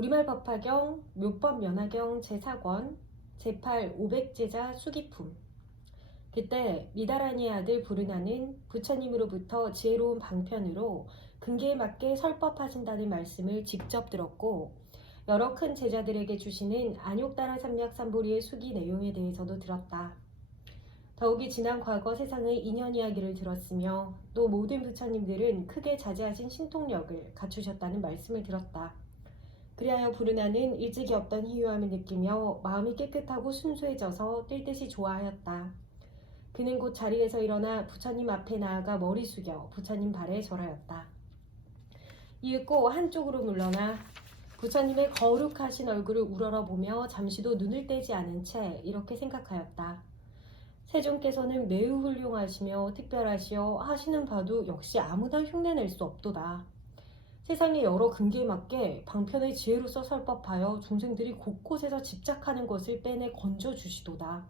우리말 법화경 묘법 면화경 제4권 제8 500제자 수기품. 그때 미다라니의 아들 부르나는 부처님으로부터 지혜로운 방편으로 근기에 맞게 설법하신다는 말씀을 직접 들었고, 여러 큰 제자들에게 주시는 안욕다라 삼략삼보리의 수기 내용에 대해서도 들었다. 더욱이 지난 과거 세상의 인연 이야기를 들었으며, 또 모든 부처님들은 크게 자제하신 신통력을 갖추셨다는 말씀을 들었다. 그리하여 부르나는 일찍이 없던 희유함을 느끼며 마음이 깨끗하고 순수해져서 뛸 듯이 좋아하였다. 그는 곧 자리에서 일어나 부처님 앞에 나아가 머리 숙여 부처님 발에 절하였다. 이윽고 한쪽으로 물러나 부처님의 거룩하신 얼굴을 우러러보며 잠시도 눈을 떼지 않은 채 이렇게 생각하였다. 세존께서는 매우 훌륭하시며 특별하시어 하시는 바도 역시 아무나 흉내낼 수 없도다. 세상의 여러 근기에 맞게 방편의 지혜로서 설법하여 중생들이 곳곳에서 집착하는 것을 빼내 건져주시도다.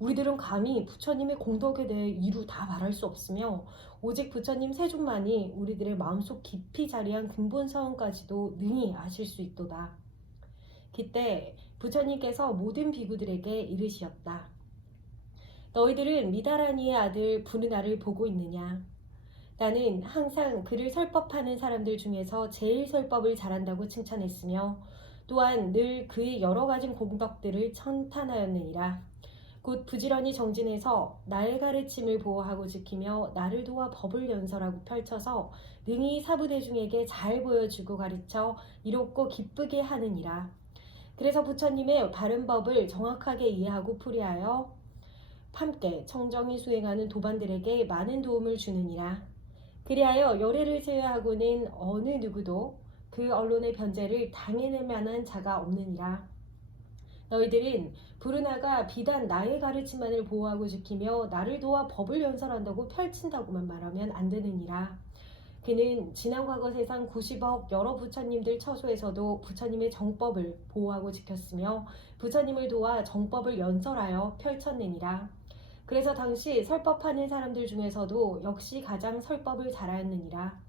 우리들은 감히 부처님의 공덕에 대해 이루 다 말할 수 없으며, 오직 부처님 세존만이 우리들의 마음속 깊이 자리한 근본 사원까지도 능히 아실 수 있도다. 그때 부처님께서 모든 비구들에게 이르시었다. 너희들은 미다라니의 아들 부르나를 보고 있느냐? 나는 항상 그를 설법하는 사람들 중에서 제일 설법을 잘한다고 칭찬했으며, 또한 늘 그의 여러 가지 공덕들을 천탄하였느니라. 곧 부지런히 정진해서 나의 가르침을 보호하고 지키며 나를 도와 법을 연설하고 펼쳐서 능히 사부대중에게 잘 보여주고 가르쳐 이롭고 기쁘게 하느니라. 그래서 부처님의 바른 법을 정확하게 이해하고 풀이하여 함께 청정히 수행하는 도반들에게 많은 도움을 주느니라. 그리하여 열애를 제외하고는 어느 누구도 그 언론의 변제를 당해낼 만한 자가 없느니라. 너희들은 부르나가 비단 나의 가르침만을 보호하고 지키며 나를 도와 법을 연설한다고 펼친다고만 말하면 안 되느니라. 그는 지난 과거 세상 90억 여러 부처님들 처소에서도 부처님의 정법을 보호하고 지켰으며 부처님을 도와 정법을 연설하여 펼쳤느니라. 그래서 당시 설법하는 사람들 중에서도 역시 가장 설법을 잘하였느니라.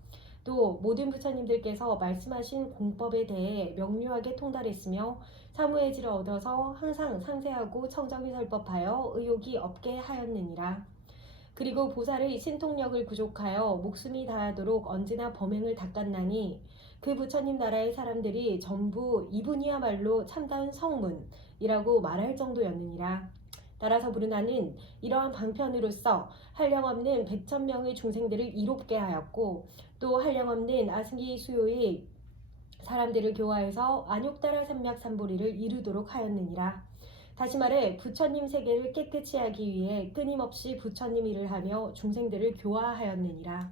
또 모든 부처님들께서 말씀하신 공법에 대해 명료하게 통달했으며 사무의지를 얻어서 항상 상세하고 청정히 설법하여 의욕이 없게 하였느니라. 그리고 보살의 신통력을 부족하여 목숨이 다하도록 언제나 범행을 닦았나니 그 부처님 나라의 사람들이 전부 이분이야말로 참다운 성문이라고 말할 정도였느니라. 따라서 부르나는 이러한 방편으로서 한량없는 100,000명의 중생들을 이롭게 하였고, 또 한량없는 아승기 수요의 사람들을 교화해서 안욕다라 삼략삼보리를 이루도록 하였느니라. 다시 말해 부처님 세계를 깨끗이 하기 위해 끊임없이 부처님 일을 하며 중생들을 교화하였느니라.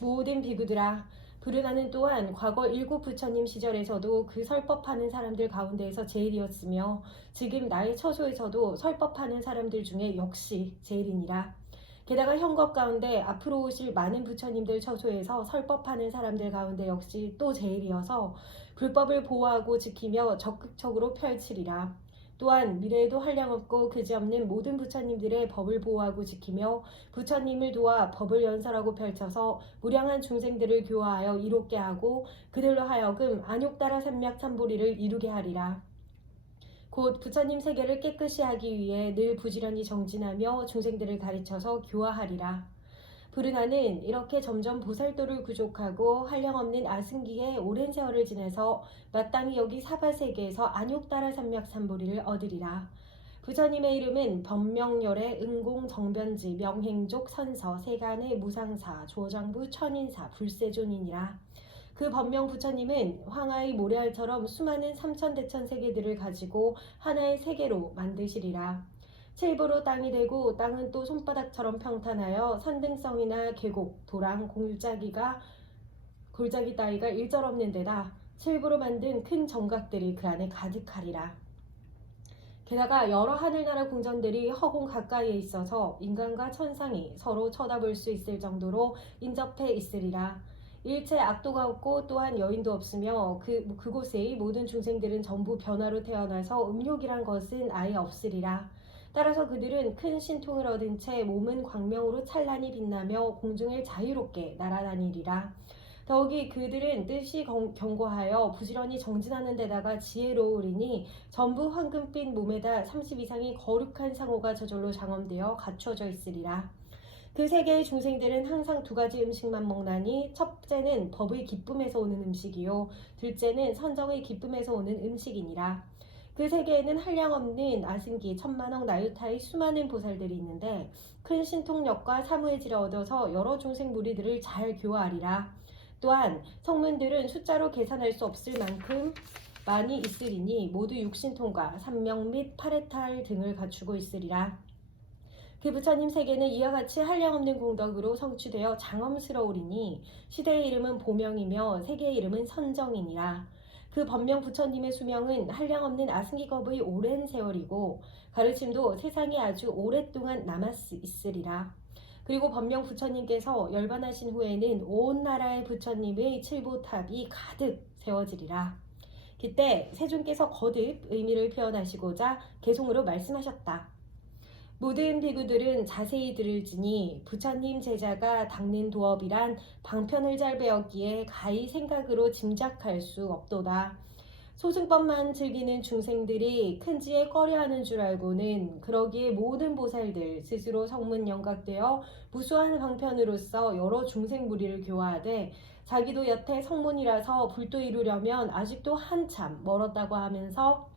모든 비구들아, 부르나는 또한 과거 일곱 부처님 시절에서도 그 설법하는 사람들 가운데에서 제일이었으며 지금 나의 처소에서도 설법하는 사람들 중에 역시 제일이니라. 게다가 형것 가운데 앞으로 오실 많은 부처님들 처소에서 설법하는 사람들 가운데 역시 또 제일이어서 불법을 보호하고 지키며 적극적으로 펼치리라. 또한 미래에도 한량없고 그지없는 모든 부처님들의 법을 보호하고 지키며 부처님을 도와 법을 연설하고 펼쳐서 무량한 중생들을 교화하여 이롭게 하고 그들로 하여금 안욕다라 삼략삼보리를 이루게 하리라. 곧 부처님 세계를 깨끗이 하기 위해 늘 부지런히 정진하며 중생들을 가르쳐서 교화하리라. 부르나는 이렇게 점점 보살도를 구족하고 한량없는 아승기에 오랜 세월을 지내서 마땅히 여기 사바세계에서 안욕다라 삼략삼보리를 얻으리라. 부처님의 이름은 법명열애 응공정변지 명행족 선서 세간의 무상사 조정부 천인사 불세존이니라. 그 법명 부처님은 황하의 모래알처럼 수많은 삼천대천 세계들을 가지고 하나의 세계로 만드시리라. 칠부로 땅이 되고 땅은 또 손바닥처럼 평탄하여 산등성이나 계곡, 도랑, 골짜기 따위가 일절없는 데다 칠부로 만든 큰 정각들이 그 안에 가득하리라. 게다가 여러 하늘나라 궁전들이 허공 가까이에 있어서 인간과 천상이 서로 쳐다볼 수 있을 정도로 인접해 있으리라. 일체 악도가 없고 또한 여인도 없으며 그곳의 모든 중생들은 전부 변화로 태어나서 음욕이란 것은 아예 없으리라. 따라서 그들은 큰 신통을 얻은 채 몸은 광명으로 찬란히 빛나며 공중을 자유롭게 날아다니리라. 더욱이 그들은 뜻이 견고하여 부지런히 정진하는 데다가 지혜로우리니 전부 황금빛 몸에다 30 이상의 거룩한 상호가 저절로 장엄되어 갖춰져 있으리라. 그 세계의 중생들은 항상 두 가지 음식만 먹나니 첫째는 법의 기쁨에서 오는 음식이요 둘째는 선정의 기쁨에서 오는 음식이니라. 그 세계에는 한량없는 아승기 천만억 나유타의 수많은 보살들이 있는데 큰 신통력과 사무의지를 얻어서 여러 중생 무리들을 잘 교화하리라. 또한 성문들은 숫자로 계산할 수 없을 만큼 많이 있으리니 모두 육신통과 삼명 및 파레탈 등을 갖추고 있으리라. 그 부처님 세계는 이와 같이 한량없는 공덕으로 성취되어 장엄스러우리니 시대의 이름은 보명이며 세계의 이름은 선정이니라. 그 법명 부처님의 수명은 한량없는 아승기겁의 오랜 세월이고 가르침도 세상에 아주 오랫동안 남아있으리라. 그리고 법명 부처님께서 열반하신 후에는 온 나라의 부처님의 칠보탑이 가득 세워지리라. 그때 세존께서 거듭 의미를 표현하시고자 개송으로 말씀하셨다. 모든 비구들은 자세히 들을지니 부처님 제자가 닦는 도업이란 방편을 잘 배웠기에 가히 생각으로 짐작할 수 없도다. 소승법만 즐기는 중생들이 큰지에 꺼려하는 줄 알고는 그러기에 모든 보살들 스스로 성문 영각되어 무수한 방편으로서 여러 중생 무리를 교화하되 자기도 여태 성문이라서 불도 이루려면 아직도 한참 멀었다고 하면서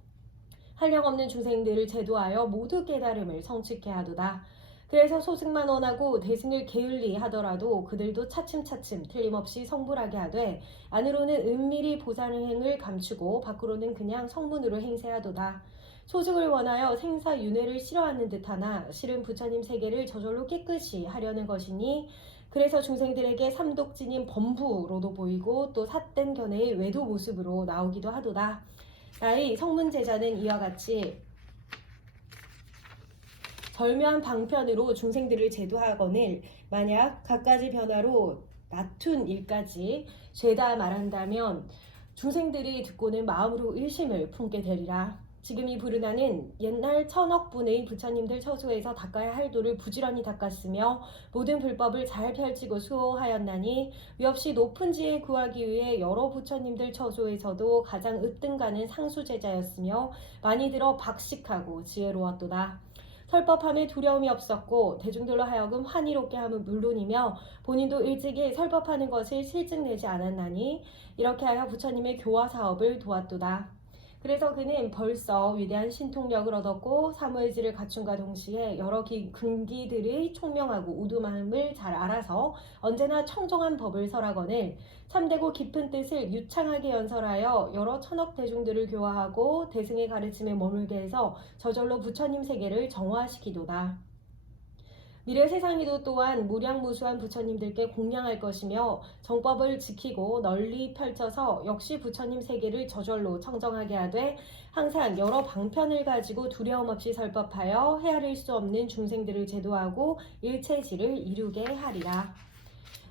한량없는 중생들을 제도하여 모두 깨달음을 성취케 하도다. 그래서 소승만 원하고 대승을 게을리 하더라도 그들도 차츰차츰 틀림없이 성불하게 하되 안으로는 은밀히 보살행을 감추고 밖으로는 그냥 성문으로 행세하도다. 소승을 원하여 생사윤회를 싫어하는 듯하나 실은 부처님 세계를 저절로 깨끗이 하려는 것이니 그래서 중생들에게 삼독진인 범부로도 보이고 또 삿된 견해의 외도 모습으로 나오기도 하도다. 나의 성문 제자는 이와 같이 절묘한 방편으로 중생들을 제도하거늘 만약 갖가지 변화로 낮춘 일까지 죄다 말한다면 중생들이 듣고는 마음으로 의심을 품게 되리라. 지금 이 부르나는 옛날 천억분의 부처님들 처소에서 닦아야 할 도를 부지런히 닦았으며 모든 불법을 잘 펼치고 수호하였나니 위없이 높은 지에 구하기 위해 여러 부처님들 처소에서도 가장 으뜸가는 상수제자였으며 많이 들어 박식하고 지혜로웠도다. 설법함에 두려움이 없었고 대중들로 하여금 환희롭게 함은 물론이며 본인도 일찍이 설법하는 것을 실증내지 않았나니 이렇게 하여 부처님의 교화 사업을 도왔도다. 그래서 그는 벌써 위대한 신통력을 얻었고 사무의지를 갖춘과 동시에 여러 근기들의 총명하고 우두마음을 잘 알아서 언제나 청정한 법을 설하거늘 참되고 깊은 뜻을 유창하게 연설하여 여러 천억 대중들을 교화하고 대승의 가르침에 머물게 해서 저절로 부처님 세계를 정화시키도다. 미래 세상에도 또한 무량무수한 부처님들께 공양할 것이며 정법을 지키고 널리 펼쳐서 역시 부처님 세계를 저절로 청정하게 하되 항상 여러 방편을 가지고 두려움 없이 설법하여 헤아릴 수 없는 중생들을 제도하고 일체지를 이루게 하리라.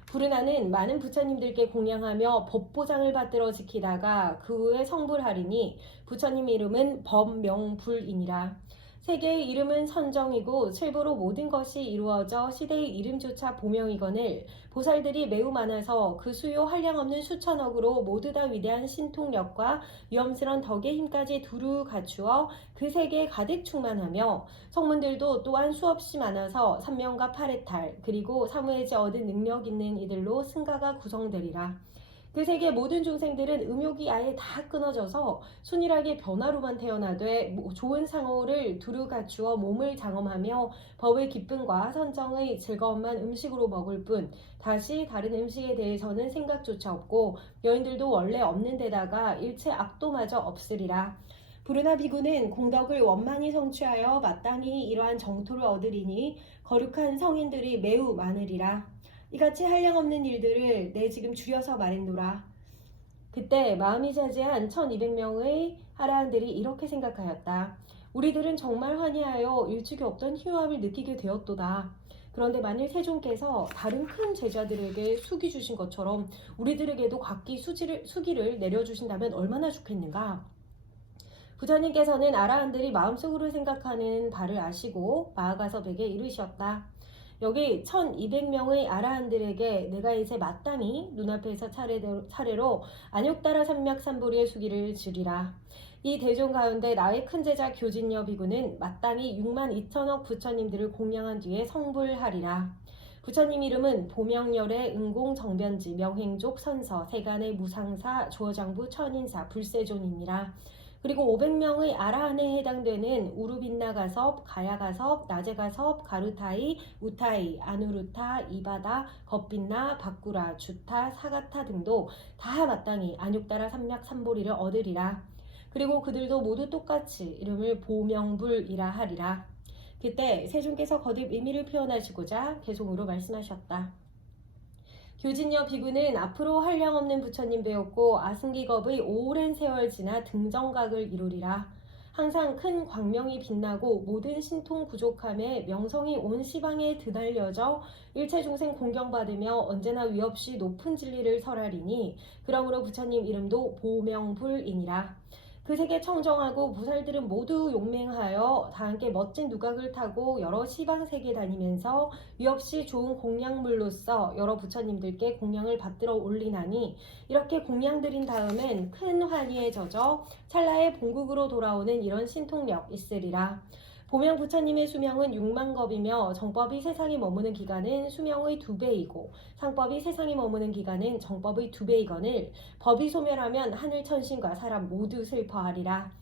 부르나는 많은 부처님들께 공양하며 법보장을 받들어 지키다가 그 후에 성불하리니 부처님 이름은 법명불이니라. 세계의 이름은 선정이고 칠보로 모든 것이 이루어져 시대의 이름조차 보명이거늘 보살들이 매우 많아서 그 수요 한량없는 수천억으로 모두 다 위대한 신통력과 위엄스런 덕의 힘까지 두루 갖추어 그 세계에 가득 충만하며 성문들도 또한 수없이 많아서 삼명과 파레탈 그리고 사무의지 얻은 능력 있는 이들로 승가가 구성되리라. 그 세계 모든 중생들은 음욕이 아예 다 끊어져서 순일하게 변화로만 태어나되 좋은 상호를 두루 갖추어 몸을 장엄하며 법의 기쁨과 선정의 즐거움만 음식으로 먹을 뿐 다시 다른 음식에 대해서는 생각조차 없고 여인들도 원래 없는 데다가 일체 악도마저 없으리라. 부르나 비구는 공덕을 원만히 성취하여 마땅히 이러한 정토를 얻으리니 거룩한 성인들이 매우 많으리라. 이같이 한량없는 일들을 내 지금 줄여서 말했노라. 그때 마음이 자제한 1200명의 하라한들이 이렇게 생각하였다. 우리들은 정말 환희하여 일찍이 없던 희화함을 느끼게 되었도다. 그런데 만일 세존께서 다른 큰 제자들에게 수기 주신 것처럼 우리들에게도 각기 수기를 내려주신다면 얼마나 좋겠는가. 부처님께서는 아라한들이 마음속으로 생각하는 바를 아시고 마아가서 백에 이르셨다. 여기 1200명의 아라한들에게 내가 이제 마땅히 눈앞에서 차례로 안욕다라 삼맥삼보리의 수기를 주리라. 이 대종 가운데 나의 큰 제자 교진여 비구는 마땅히 6만 2천억 부처님들을 공양한 뒤에 성불하리라. 부처님 이름은 보명열의 응공정변지 명행족 선서 세간의 무상사 조어장부 천인사 불세존이니라. 그리고 500명의 아라한에 해당되는 우루빈나가섭, 가야가섭, 나제가섭, 가루타이, 우타이, 아누루타, 이바다, 겁빈나, 바꾸라, 주타, 사가타 등도 다 마땅히 안육다라 삼맥삼보리를 얻으리라. 그리고 그들도 모두 똑같이 이름을 보명불이라 하리라. 그때 세존께서 거듭 의미를 표현하시고자 개송으로 말씀하셨다. 교진여 비구는 앞으로 한량없는 부처님 배웠고 아승기겁의 오랜 세월 지나 등정각을 이루리라. 항상 큰 광명이 빛나고 모든 신통 부족함에 명성이 온 시방에 드날려져 일체중생 공경받으며 언제나 위없이 높은 진리를 설하리니 그러므로 부처님 이름도 보명불이니라. 그 세계 청정하고 무살들은 모두 용맹하여 다 함께 멋진 누각을 타고 여러 시방 세계 다니면서 위없이 좋은 공양물로서 여러 부처님들께 공양을 받들어 올리나니 이렇게 공양 드린 다음엔 큰 환희에 젖어 찰나의 본국으로 돌아오는 이런 신통력 있으리라. 보명 부처님의 수명은 6만 겁이며 정법이 세상에 머무는 기간은 수명의 2배이고 상법이 세상에 머무는 기간은 정법의 2배이거늘 법이 소멸하면 하늘 천신과 사람 모두 슬퍼하리라.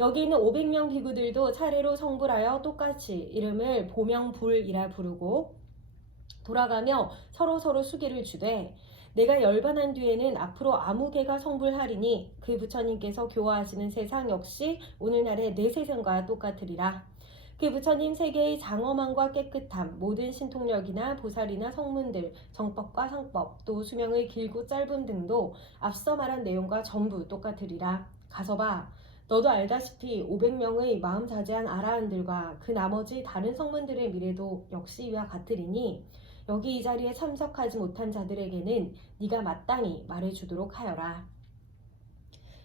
여기 있는 500명 비구들도 차례로 성불하여 똑같이 이름을 보명불이라 부르고 돌아가며 서로 수기를 주되 내가 열반한 뒤에는 앞으로 아무 개가 성불하리니 그 부처님께서 교화하시는 세상 역시 오늘날의 내 세상과 똑같으리라. 그 부처님 세계의 장엄함과 깨끗함, 모든 신통력이나 보살이나 성문들, 정법과 상법, 또 수명의 길고 짧음 등도 앞서 말한 내용과 전부 똑같으리라. 가서 봐. 너도 알다시피 500명의 마음 자제한 아라한들과 그 나머지 다른 성문들의 미래도 역시 이와 같으리니 여기 이 자리에 참석하지 못한 자들에게는 네가 마땅히 말해주도록 하여라.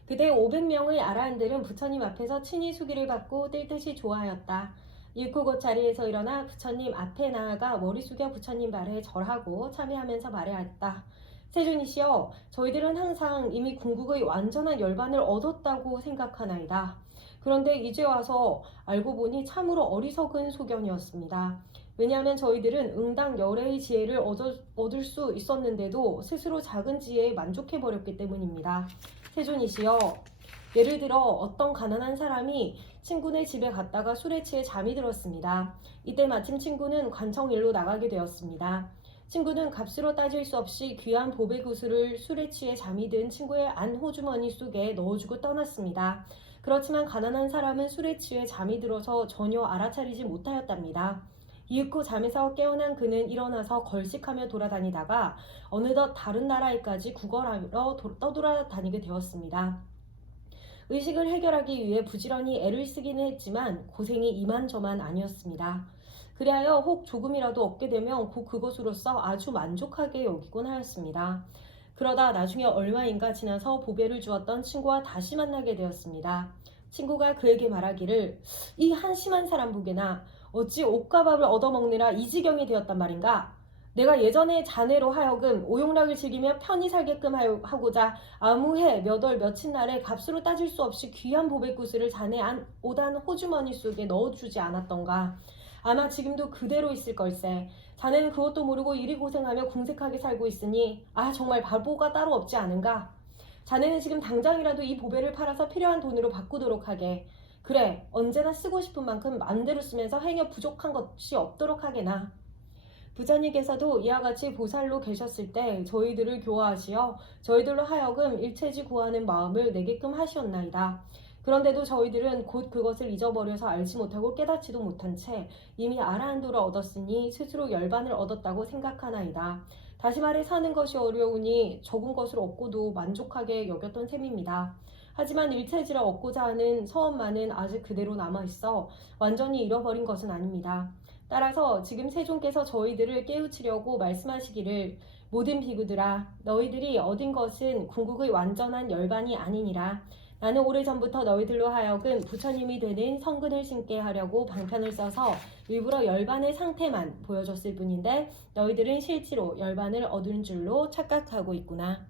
그때 500명의 아라한들은 부처님 앞에서 친히 수기를 받고 뜰 듯이 좋아하였다. 일코 곧 자리에서 일어나 부처님 앞에 나아가 머리 숙여 부처님 발에 절하고 참회하면서 말해왔다. 세존이시여, 저희들은 항상 이미 궁극의 완전한 열반을 얻었다고 생각하나이다. 그런데 이제 와서 알고 보니 참으로 어리석은 소견이었습니다. 왜냐하면 저희들은 응당 열애의 지혜를 얻을 수 있었는데도 스스로 작은 지혜에 만족해버렸기 때문입니다. 세존이시여, 예를 들어 어떤 가난한 사람이 친구네 집에 갔다가 술에 취해 잠이 들었습니다. 이때 마침 친구는 관청일로 나가게 되었습니다. 친구는 값으로 따질 수 없이 귀한 보배구슬을 술에 취해 잠이 든 친구의 안 호주머니 속에 넣어주고 떠났습니다. 그렇지만 가난한 사람은 술에 취해 잠이 들어서 전혀 알아차리지 못하였답니다. 이윽고 잠에서 깨어난 그는 일어나서 걸식하며 돌아다니다가 어느덧 다른 나라에까지 구걸하러 떠돌아다니게 되었습니다. 의식을 해결하기 위해 부지런히 애를 쓰기는 했지만 고생이 이만저만 아니었습니다. 그리하여 혹 조금이라도 얻게 되면 곧 그것으로서 아주 만족하게 여기곤 하였습니다. 그러다 나중에 얼마인가 지나서 보배를 주었던 친구와 다시 만나게 되었습니다. 친구가 그에게 말하기를 이 한심한 사람 보게나 어찌 옷과 밥을 얻어먹느라 이 지경이 되었단 말인가? 내가 예전에 자네로 하여금 오용락을 즐기며 편히 살게끔 하고자 아무 해 몇 월 며칠 날에 값으로 따질 수 없이 귀한 보배구슬을 자네 안 오단 호주머니 속에 넣어주지 않았던가. 아마 지금도 그대로 있을 걸세. 자네는 그것도 모르고 이리 고생하며 궁색하게 살고 있으니 정말 바보가 따로 없지 않은가. 자네는 지금 당장이라도 이 보배를 팔아서 필요한 돈으로 바꾸도록 하게. 그래, 언제나 쓰고 싶은 만큼 마음대로 쓰면서 행여 부족한 것이 없도록 하게나. 부처님께서도 이와 같이 보살로 계셨을 때 저희들을 교화하시어 저희들로 하여금 일체지 구하는 마음을 내게끔 하시었나이다. 그런데도 저희들은 곧 그것을 잊어버려서 알지 못하고 깨닫지도 못한 채 이미 아라한도를 얻었으니 스스로 열반을 얻었다고 생각하나이다. 다시 말해 사는 것이 어려우니 적은 것을 얻고도 만족하게 여겼던 셈입니다. 하지만 일체지를 얻고자 하는 서원만은 아직 그대로 남아있어 완전히 잃어버린 것은 아닙니다. 따라서 지금 세존께서 저희들을 깨우치려고 말씀하시기를 모든 비구들아, 너희들이 얻은 것은 궁극의 완전한 열반이 아니니라. 나는 오래전부터 너희들로 하여금 부처님이 되는 성근을 신게 하려고 방편을 써서 일부러 열반의 상태만 보여줬을 뿐인데 너희들은 실제로 열반을 얻은 줄로 착각하고 있구나.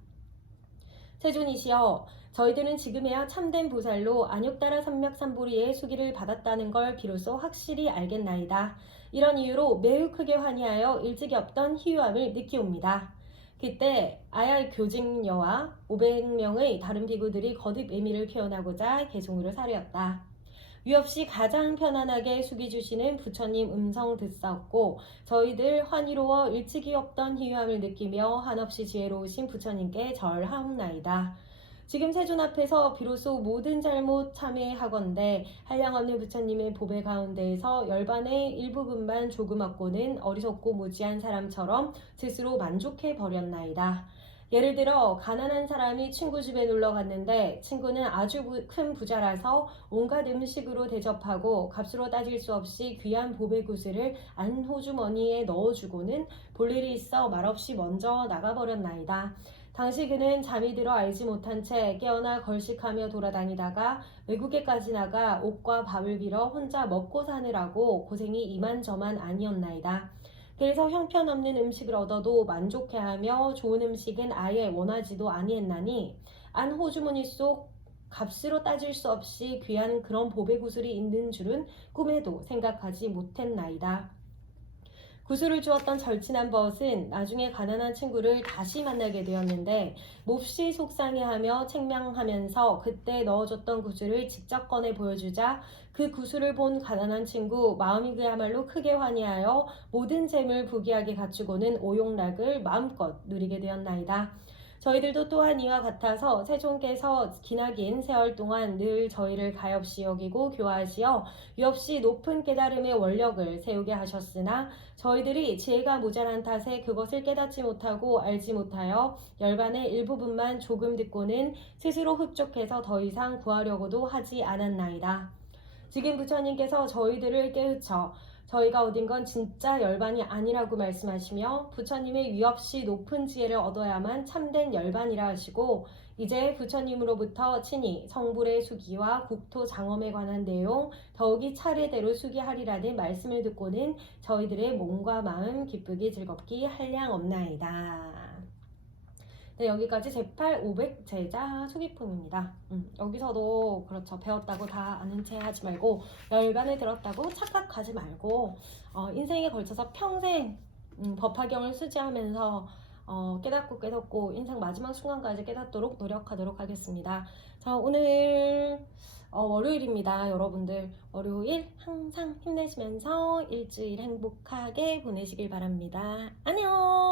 세존이시여, 저희들은 지금에야 참된 보살로 안욕따라 삼맥삼보리의 수기를 받았다는 걸 비로소 확실히 알겠나이다. 이런 이유로 매우 크게 환희하여 일찍이 없던 희유함을 느끼옵니다. 그때 아야 교직녀와 500명의 다른 비구들이 거듭 의미를 표현하고자 개송으로 사려었다. 유없이 가장 편안하게 숙이 주시는 부처님 음성 듣사옵고 저희들 환희로워 일찍이 없던 희유함을 느끼며 한없이 지혜로우신 부처님께 절하옵나이다. 지금 세존 앞에서 비로소 모든 잘못 참회하건대 한량없는 부처님의 보배 가운데에서 열반의 일부분만 조금 얻고는 어리석고 무지한 사람처럼 스스로 만족해 버렸나이다. 예를 들어 가난한 사람이 친구 집에 놀러 갔는데 친구는 아주 큰 부자라서 온갖 음식으로 대접하고 값으로 따질 수 없이 귀한 보배구슬을 안호주머니에 넣어주고는 볼 일이 있어 말없이 먼저 나가버렸나이다. 당시 그는 잠이 들어 알지 못한 채 깨어나 걸식하며 돌아다니다가 외국에까지 나가 옷과 밥을 빌어 혼자 먹고 사느라고 고생이 이만저만 아니었나이다. 그래서 형편없는 음식을 얻어도 만족해하며 좋은 음식은 아예 원하지도 아니했나니 안 호주머니 속 값으로 따질 수 없이 귀한 그런 보배구슬이 있는 줄은 꿈에도 생각하지 못했나이다. 구슬을 주었던 절친한 벗은 나중에 가난한 친구를 다시 만나게 되었는데 몹시 속상해하며 책망하면서 그때 넣어줬던 구슬을 직접 꺼내 보여주자 그 구슬을 본 가난한 친구 마음이 그야말로 크게 환희하여 모든 재물 부귀하게 갖추고는 오용락을 마음껏 누리게 되었나이다. 저희들도 또한 이와 같아서 세존께서 기나긴 세월 동안 늘 저희를 가엾이 여기고 교화하시어 유없이 높은 깨달음의 원력을 세우게 하셨으나 저희들이 지혜가 모자란 탓에 그것을 깨닫지 못하고 알지 못하여 열반의 일부분만 조금 듣고는 스스로 흡족해서 더 이상 구하려고도 하지 않았나이다. 지금 부처님께서 저희들을 깨우쳐 저희가 얻은 건 진짜 열반이 아니라고 말씀하시며 부처님의 위없이 높은 지혜를 얻어야만 참된 열반이라 하시고 이제 부처님으로부터 친히 성불의 수기와 국토 장엄에 관한 내용 더욱이 차례대로 수기하리라는 말씀을 듣고는 저희들의 몸과 마음 기쁘기 즐겁기 한량없나이다. 네, 여기까지 제8 500제자 수기품입니다. 여기서도 그렇죠. 배웠다고 다 아는 체 하지 말고 열반을 들었다고 착각하지 말고 인생에 걸쳐서 평생 법화경을 수지하면서 깨닫고 인생 마지막 순간까지 깨닫도록 노력하도록 하겠습니다. 자, 오늘 월요일입니다. 여러분들 월요일 항상 힘내시면서 일주일 행복하게 보내시길 바랍니다. 안녕.